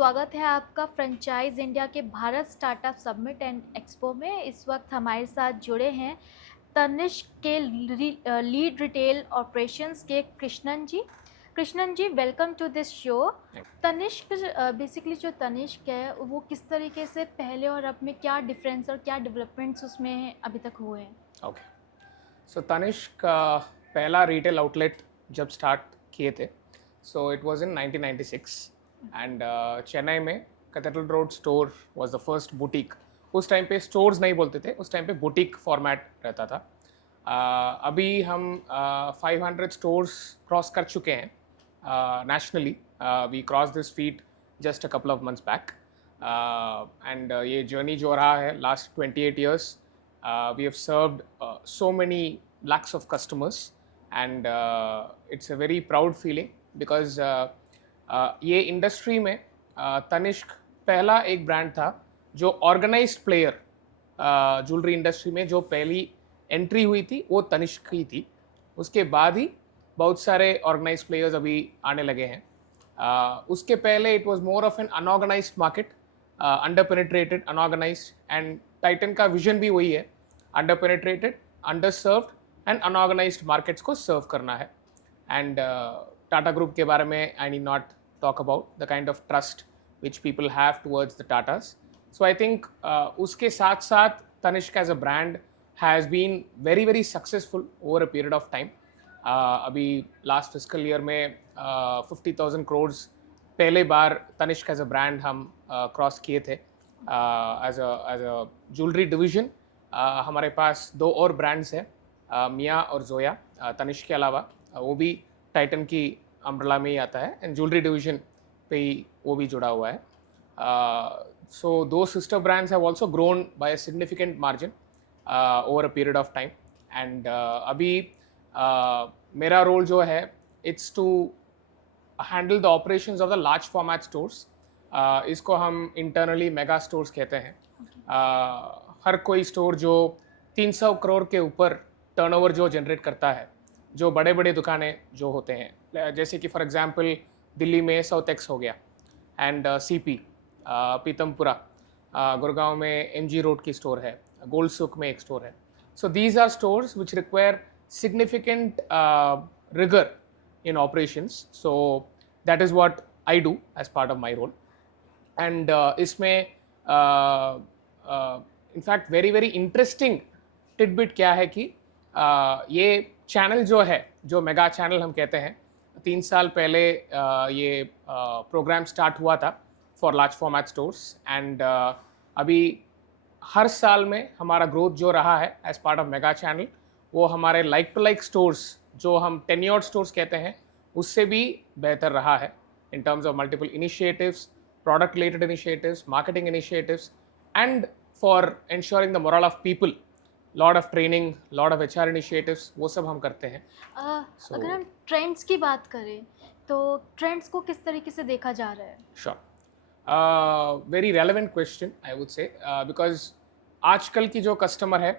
स्वागत है आपका फ्रेंचाइज इंडिया के Bharat startup summit and expo में। इस वक्त हमारे साथ जुड़े हैं तनिष्क के लीड रिटेल ऑपरेशंस के Krishnan ji. Krishnan ji, welcome to this show. Tanishq basically जो तनिष्क है वो किस तरीके से पहले और अब में क्या डिफरेंस और क्या डेवलपमेंट्स उसमें अभी तक हुए हैं? ओके, सो तनिष्क का पहला रिटेल आउटलेट जब स्टार्ट किए थे, so it was in 1996 and Chennai में cathedral road store was the first boutique. उस टाइम पे स्टोर्स नहीं बोलते थे, उस टाइम पे बुटीक फॉर्मेट रहता था। अभी हम 500 स्टोर्स क्रॉस कर चुके हैं nationally. We crossed this feat just a couple of months back. And ये journey जो रहा है last 28 years, we have served so many lakhs of customers, and it's a very proud feeling because ये industry में तनिष्क पहला एक brand था जो ऑर्गेनाइज्ड प्लेयर ज्वेलरी इंडस्ट्री में जो पहली एंट्री हुई थी वो तनिष्क की थी। उसके बाद ही बहुत सारे ऑर्गेनाइज्ड प्लेयर्स अभी आने लगे हैं। उसके पहले it was more of an unorganised market, under penetrated, unorganised, and Titan का विजन भी वही है, under penetrated, under served and unorganised markets को सर्व करना है। एंड टाटा ग्रुप के बारे में I need not talk about the kind of trust which people have towards the Tatas. So I think उसके साथ साथ Tanishq as a brand has been very very successful over a period of time. अभी last fiscal year में 50,000 crores पहले बार Tanishq as a brand हम cross किए थे। as a jewelry division हमारे पास दो और ब्रांड्स हैं, मिया और जोया। Tanishq के अलावा वो भी टाइटन की अम्ब्रेला में ही आता है, एंड ज्वेलरी डिवीजन पे ही वो भी जुड़ा हुआ है। सो दो sister brands have also grown by a significant margin over a period of time. And अभी मेरा रोल जो है it's to handle the operations of the large format stores. इसको हम इंटरनली मेगा स्टोर्स कहते हैं। हर कोई स्टोर जो 300 करोड़ के ऊपर टर्नओवर जो जनरेट करता है, जो बड़े बड़े दुकानें जो होते हैं, जैसे कि फॉर एग्जांपल दिल्ली में साउथ एक्स हो गया, एंड सीपी, पीतमपुरा, गुड़गांव में एमजी रोड की स्टोर है, गोल्ड सुक में एक स्टोर है। So these are stores which require significant rigour in operations. So that is what I do as part of my role. And इसमें in fact very very interesting tidbit क्या है कि ये channel जो है, जो मेगा चैनल हम कहते हैं, 3 साल पहले ये प्रोग्राम स्टार्ट हुआ था for large format stores. And अभी हर साल में हमारा ग्रोथ जो रहा है as part of mega channel, वो हमारे लाइक टू लाइक स्टोर्स जो हम टेन्योर्ड स्टोर्स कहते हैं उससे भी बेहतर रहा है in terms of multiple initiatives, product related initiatives, marketing initiatives, and for ensuring the morale of people, lot of training, lot of HR initiatives, वो सब हम करते हैं। अगर हम ट्रेंड्स की बात करें तो ट्रेंड्स को किस तरीके से देखा जा रहा है? Sure, very relevant question I would say, because आजकल की जो कस्टमर है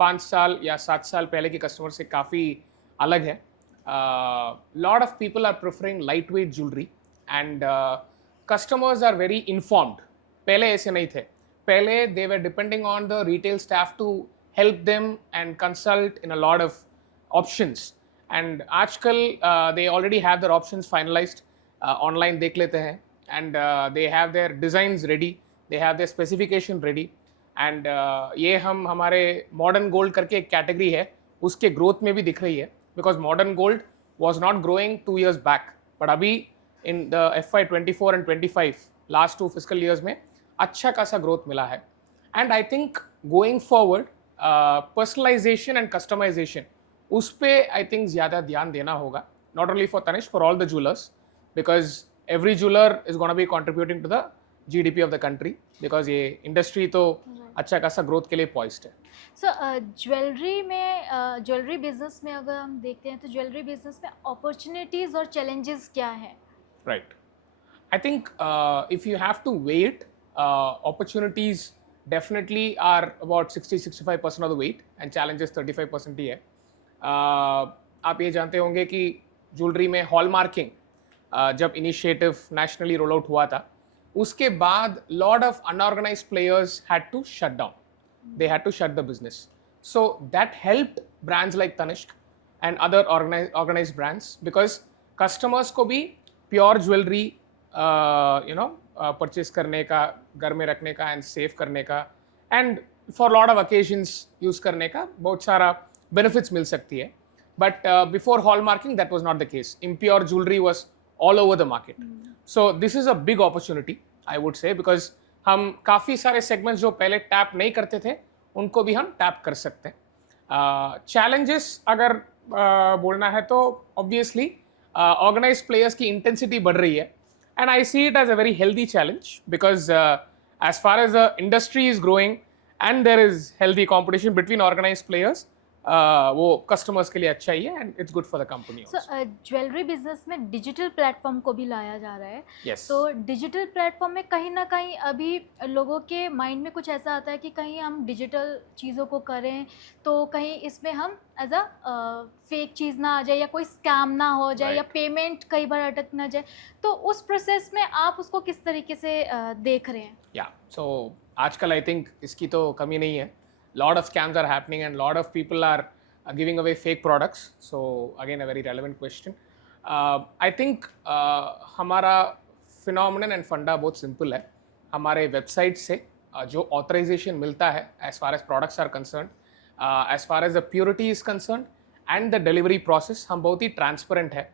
5 साल या 7 साल पहले की कस्टमर से काफ़ी अलग है। Lot of people are preferring light weight jewellery, and customers are very informed. पहले ऐसे नहीं थे, पहले they were depending on the retail staff to help them and consult in a lot of options, and आजकल they already have their options finalized, online देख लेते हैं, and they have their designs ready, they have their specification ready, and ये हम हमारे modern gold करके एक category है उसके ग्रोथ में भी दिख रही है, because modern gold was not growing 2 years back, but अभी in the FY 24 and 25 last 2 fiscal years में अच्छा खासा ग्रोथ मिला है। And I think going forward personalisation and customisation उस पर आई थिंक ज़्यादा ध्यान देना होगा, not only for Tanishq, for all the jewellers, because every jeweller is gonna be contributing to the GDP of the country, because ये industry तो अच्छा खासा ग्रोथ के लिए पॉइस्ड है। सो ज्वेलरी में, ज्वेलरी बिजनेस में अगर हम देखते हैं तो ज्वेलरी बिजनेस में अपॉर्चुनिटीज़ और चैलेंजेस क्या हैं? Right, I think if you have to weight, opportunities definitely are about 60-65% of the weight, and challenges 35% ही है। आप ये जानते होंगे कि ज्वेलरी में हॉलमार्किंग जब इनिशिएटिव नेशनली रोल आउट हुआ था, उसके बाद lot of unorganised players had to shut down, they had to shut the business. So that helped brands like Tanishq and other organized brands, because customers को भी pure jewellery purchase करने का, घर में रखने का एंड सेव करने का, and for lot of occasions use करने का बहुत सारा बेनिफिट्स मिल सकती है. But before hallmarking that was not the case. Impure jewellery was all over the market. So this is a big opportunity I would say, because हम काफ़ी सारे segments जो पहले टैप नहीं करते थे उनको भी हम टैप कर सकते हैं. चैलेंजेस अगर बोलना है तो ऑब्वियसली ऑर्गेनाइज्ड प्लेयर्स की इंटेंसिटी बढ़ रही है, and I see it as a very healthy challenge, because as far as the industry is growing and there is healthy competition between organised players, वो कस्टमर्स के लिए अच्छा ही है and it's good for the company. Jewellery business में digital platform को भी लाया जा रहा है. Yes. तो डिजिटल प्लेटफॉर्म में कहीं ना कहीं अभी लोगों के माइंड में कुछ ऐसा आता है कि कहीं हम डिजिटल चीज़ों को करें तो कहीं इसमें हम एज अ फेक चीज़ ना आ जाए या कोई स्कैम ना हो जाए, या पेमेंट कई बार अटक ना जाए. तो उस प्रोसेस में आप उसको किस तरीके से देख रहे हैं? सो आजकल आई थिंक इसकी तो कमी नहीं है. Lot of scams are happening and lot of people are giving away fake products. So again, a very relevant question. I think हमारा phenomenon and फंडा बहुत सिंपल है. हमारे वेबसाइट से जो ऑथराइजेशन मिलता है as far as products are concerned, as far as the purity is concerned and the delivery process, हम बहुत ही ट्रांसपेरेंट है.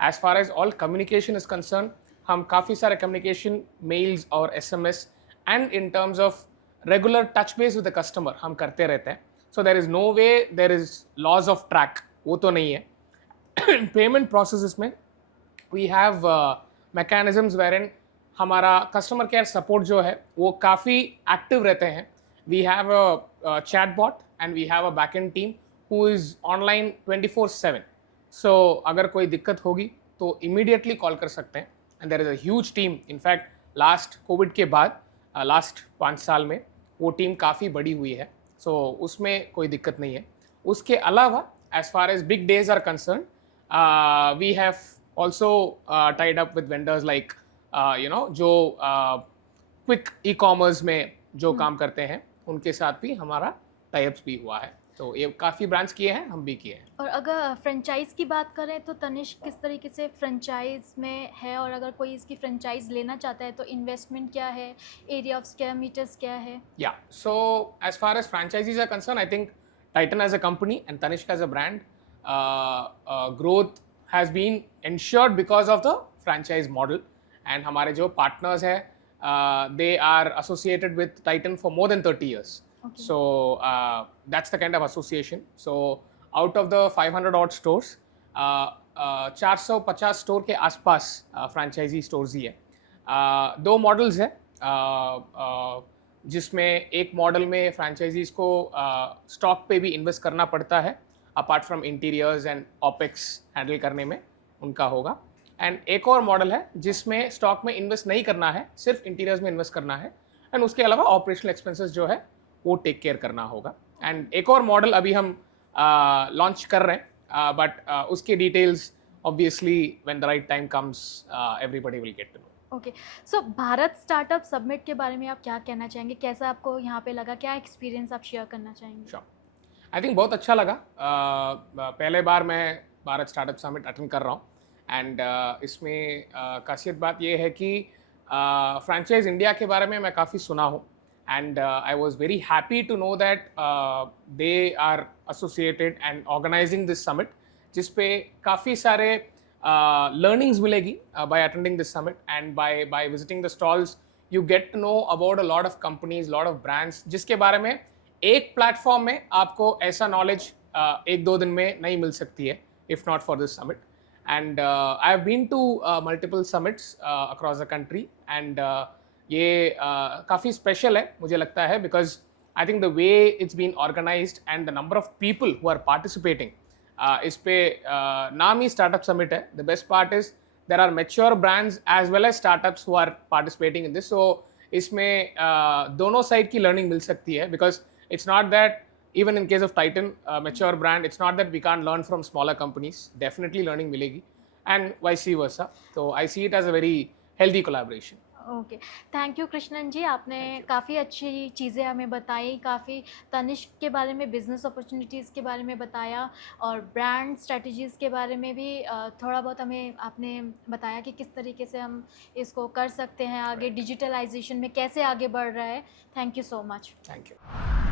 As far as all communication is concerned, हम काफ़ी सारे communication mails और SMS and in terms of regular touch base with the customer हम करते रहते हैं. So there is no way there is loss of track, वो तो नहीं है. पेमेंट प्रोसेस में वी हैव मैकेनिज्म्स वेरिन हमारा कस्टमर केयर सपोर्ट जो है वो काफ़ी एक्टिव रहते हैं. We have a chat bot and we have a back end team who is online 24/7. So अगर कोई दिक्कत होगी तो इमीडिएटली कॉल कर सकते हैं. And there is a huge team. In fact last Covid के बाद लास्ट 5 साल में वो टीम काफ़ी बड़ी हुई है. सो उसमें कोई दिक्कत नहीं है. उसके अलावा as far as big days are concern, we have also tied up with vendors like जो क्विक ई कॉमर्स में जो काम करते हैं उनके साथ भी हमारा टाइप्स भी हुआ है. तो ये काफ़ी ब्रांड्स किए हैं, हम भी किए हैं. और अगर फ्रेंचाइज की बात करें तो तनिष्क किस तरीके से फ्रेंचाइज में है, और अगर कोई इसकी फ्रेंचाइज लेना चाहता है तो इन्वेस्टमेंट क्या है, एरिया ऑफ स्क्वायर मीटर्स क्या है? या so as far as franchisees are concern, I think Titan as a company and Tanishq as a brand, growth has been ensured because of the franchise model. And हमारे जो partners हैं, they are associated with Titan for more than 30 years. Okay. So that's the kind of association. So out of the 500 odd stores, 450 store के आसपास franchise stores ही है. 2 models हैं, जिसमें एक model में फ्रेंचाइजीज को स्टॉक पे भी इन्वेस्ट करना पड़ता है, apart from interiors and opex handle करने में उनका होगा. एंड एक और मॉडल है जिसमें स्टॉक में इन्वेस्ट नहीं करना है, सिर्फ इंटीरियर्स में इन्वेस्ट करना है, एंड उसके अलावा ऑपरेशनल एक्सपेंसेस जो है वो टेक केयर करना होगा. एंड एक और मॉडल अभी हम लॉन्च कर रहे हैं, बट उसके details obviously when the right time comes everybody will get to know. Okay, so Bharat startup summit के बारे में आप क्या कहना चाहेंगे? कैसा आपको यहाँ पे लगा? क्या एक्सपीरियंस आप शेयर करना चाहेंगे? श्योर, आई थिंक बहुत अच्छा लगा. पहले बार मैं भारत स्टार्टअप समिट अटेंड कर रहा हूँ, एंड इसमें खासियत बात ये है कि फ्रेंचाइज इंडिया के बारे में मैं काफ़ी सुना हूँ, and I was very happy to know that they are associated and organising this summit, जिसपे काफ़ी सारे learnings मिलेगी by attending this summit, and by visiting the stalls you get to know about a lot of companies, lot of brands, जिसके बारे में एक platform में आपको ऐसा नॉलेज 1-2 दिन में नहीं मिल सकती है, if not for this summit. And I have been to multiple summits across the country, and ये काफ़ी स्पेशल है मुझे लगता है, because I think the way it's been organized and the number of people who are participating, इस पे नाम ही स्टार्टअप समिट है. The best part is there are mature brands as well as startups who are participating in this. So इसमें दोनों side की learning मिल सकती है, because it's not that even in case of Titan mature brand, it's not that we can't learn from smaller companies. Definitely learning मिलेगी. and vice versa. So I see it as a very healthy collaboration. Okay, thank you Krishnan ji, आपने Thank you. काफ़ी अच्छी चीज़ें हमें बताई, काफ़ी तनिष्क के बारे में, बिज़नेस अपॉर्चुनिटीज़ के बारे में बताया और ब्रांड स्ट्रेटजीज़ के बारे में भी थोड़ा बहुत हमें आपने बताया कि किस तरीके से हम इसको कर सकते हैं आगे, डिजिटलाइजेशन में कैसे आगे बढ़ रहा है। Thank you so much. Thank you.